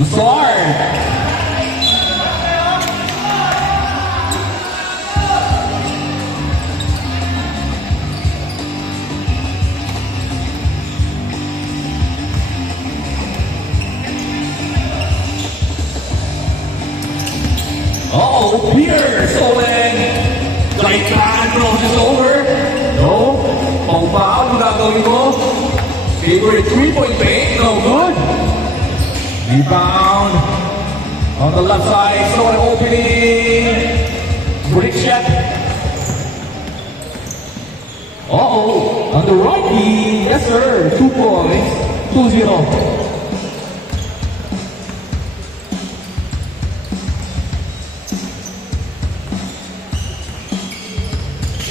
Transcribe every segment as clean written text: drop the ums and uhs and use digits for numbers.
Sword. Uh-oh, Pierce Owen. Right hand crosses over. No. Pang-foul, gagawin mo. Favorite three-point paint. No good. Rebound. On the left side, so an opening. Brick shot. Uh-oh, on the right knee. Yes, sir. 2 points. 2-0.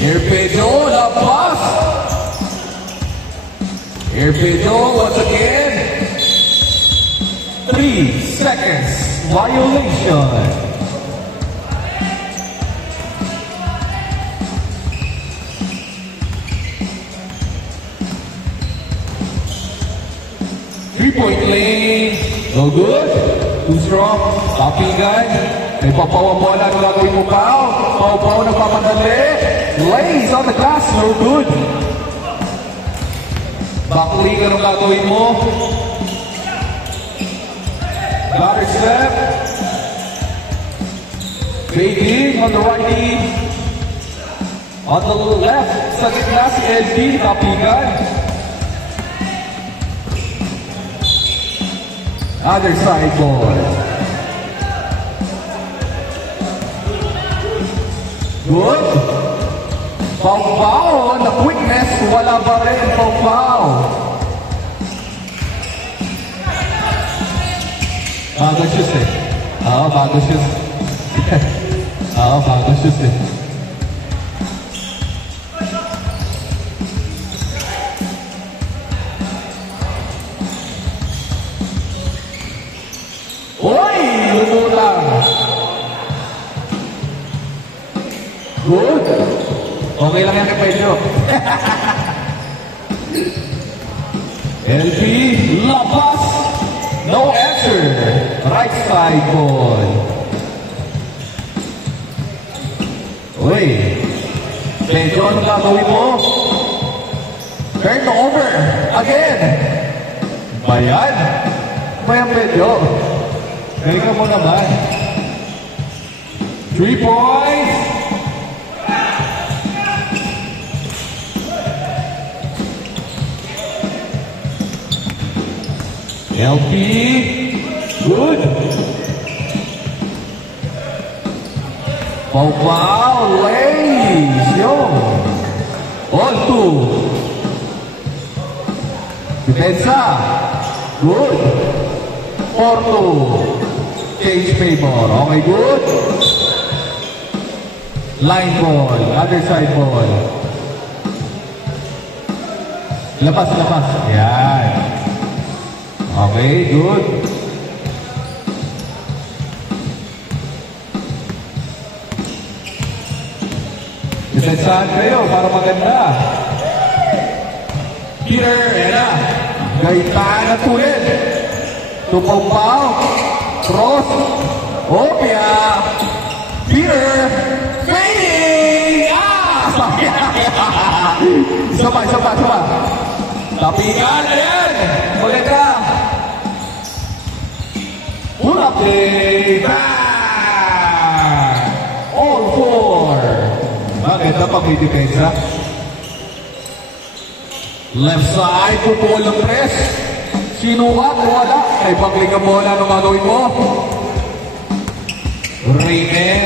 Erpejo, the pass. Erpejo once again. 3 seconds. Violation. Three-point lane. No good. Too strong. Stopping guy. May papaw ang bola. Ano gagawin mo pa? Paw-paw nagpapadali. Lays on the glass, no good. Buckley, anong gagawin mo? Ladder step. Fading on the right knee. On the left, sa glass, LD, kapigan. Other side ball. Good. Pau-pau, the quickness, wala ba rin pau-pau. Bago shoes eh. Oo, bago shoes. Oo, bago shoes eh. Uy! Lumulang. Good. Okay lang yan kay Pedro. LP, lapas. No answer. Right side ball. Uy. Pedro, ano gagawin mo? Turn over. Again. Bayan. Bayan, Pedro. Galing mo naman. 3 points. LP, good. Pau-pau, lays, yo. All 2. Defensa, good. 4-2. Change favor, okay, good. Line ball, other side ball. Lepas, lepas, yan. Okay, good. Desensahan kayo para maganda. Peter, yan na. Gaitaan at ulit. Tupaw-paw. Cross. Opia. Peter. Fading! Ah! Isa pa, isa pa, isa pa. Tapikan na yan. Maganda. Pull up play back. All 4. Maganda pag may depensa. Left side, pupul ng press. Sinukat, wala. Ay pagling ang bola, anong gagawin mo? Raynel.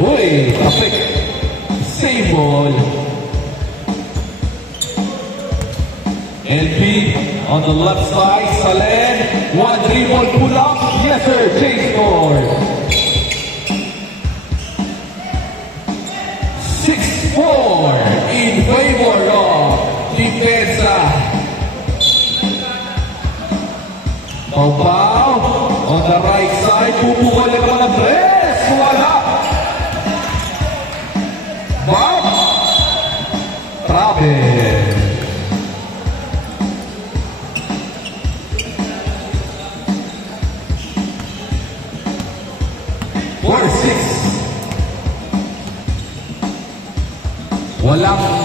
Uy, perfect. Same ball. LP on the left side, Salen. 1 dribble pull up. Yes sir, change score. 6-4 in favor of Defensa. Pau-pau on the right side, pupukol na naman ang press. Wala. Bob. Travis.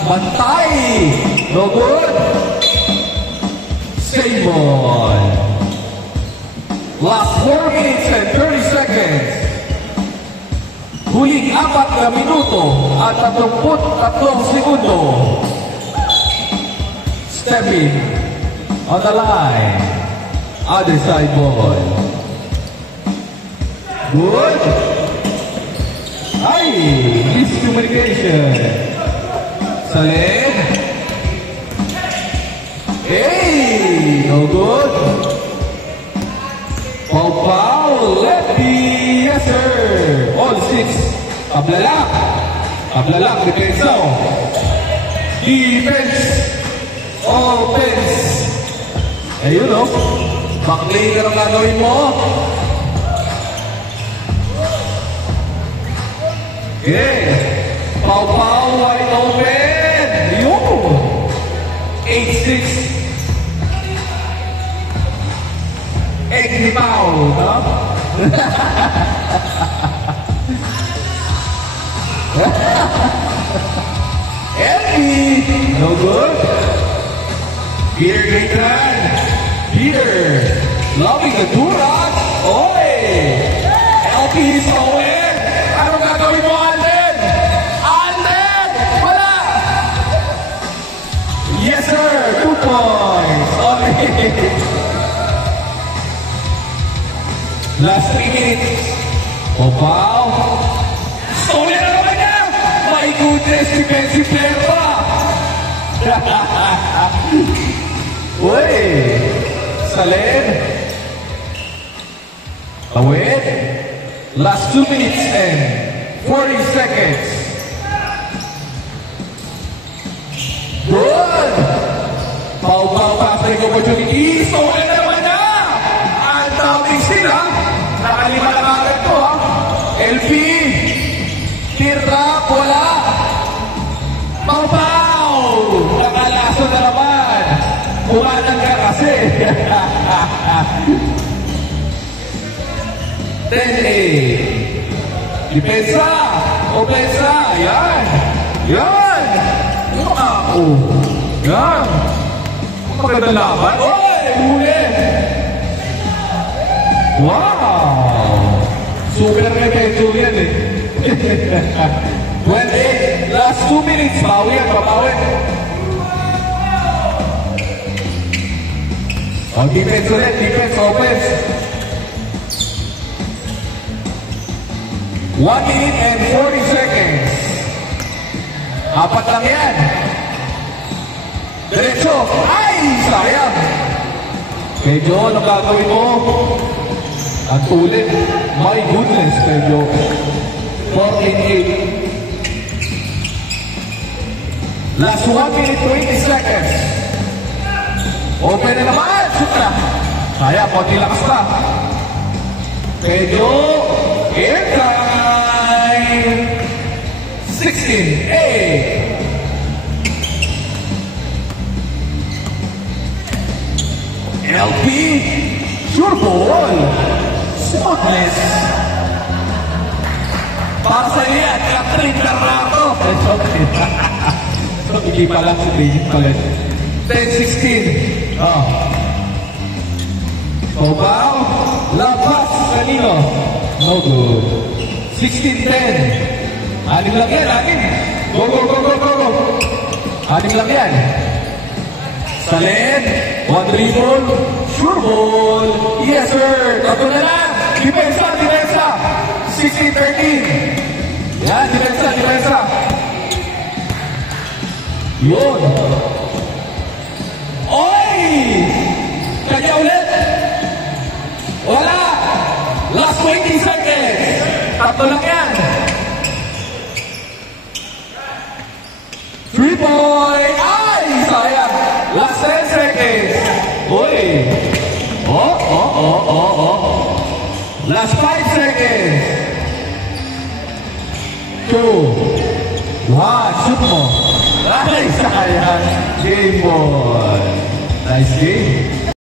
Bantay. No good. Same ball. Last 4 minutes and 30 seconds. Huling 4 na minuto at 33 segundo. Stepping on the line. Other side ball. Good. Ay, miscommunication. Salin. Hey, no good. Pau, lefty, yes sir. All 6. Ablalak. Ablalak, depensa. Defense. Offense. Ayun o. Back-laner ang gagawin mo. Okay. Pau, wide open. Yun. 8-6. Egg ni Pau, no? Ellie! No good. Peter Gaetan. Peter. Loving the Durak. Oy! LP is nowhere. Ano gagawin mo, Alden? Alden! Wala! Yes, sir. 2 points. Okay. Last 3 minutes. Wow. Stolen na naman niya! My goodness, defensive player pa! Uy! Salin. Awit. Last 2 minutes and 40 seconds. Good! Pau, passing opportunity. Stolen na naman niya! Ang daming sila. Nakalima na agad to, ha? LP! Tira, wala! Pau! Nakalaso na naman! Kumanang ka kasi! 10-8. Depensa! Opensa! Yan! Yan! Ako! Yan! Magandang laban! Oy! Huli! Wow! Super repetitive yan eh. 28. Last 2 minutes. Bawi yan. Babawi. Oh, defense ulit. Defense. Offense. 1 minute and 40 seconds. 4 lang yan. Diretso. Ay! Sayang. Medyo, anong gagawin mo? Ang tulit. My goodness, medyo. 14-8. Last 1 minute, 20 seconds. Open na naman. Shoot na. Kaya, konti lakas pa. Medyo. Air time. 16-8. LP. Sure ball. Smoothness. Para sa iyo yan, Catherine Carrato. So, hindi pa lang si David palit. 10-16. Oh. Bobaw. Labas. Kanino? No good. 16-10. 6 lang yan, 6. Go, go, go, go, go, go. 6 lang yan. Salin. 1 dribble. Sure ball. Yes, sir. Tato na lang. Depensa, depensa. 16-13. Yan, depensa, depensa. Yun. Oy! Kanya ulit. Wala. Last 20 seconds. Tatlo lang yan. 3-point. Ay, sayang. Last 10 seconds. Uy. Oh. Last 5 seconds. 2, 1. Shoot mo. Ay, sayang. Game ball. Nice game.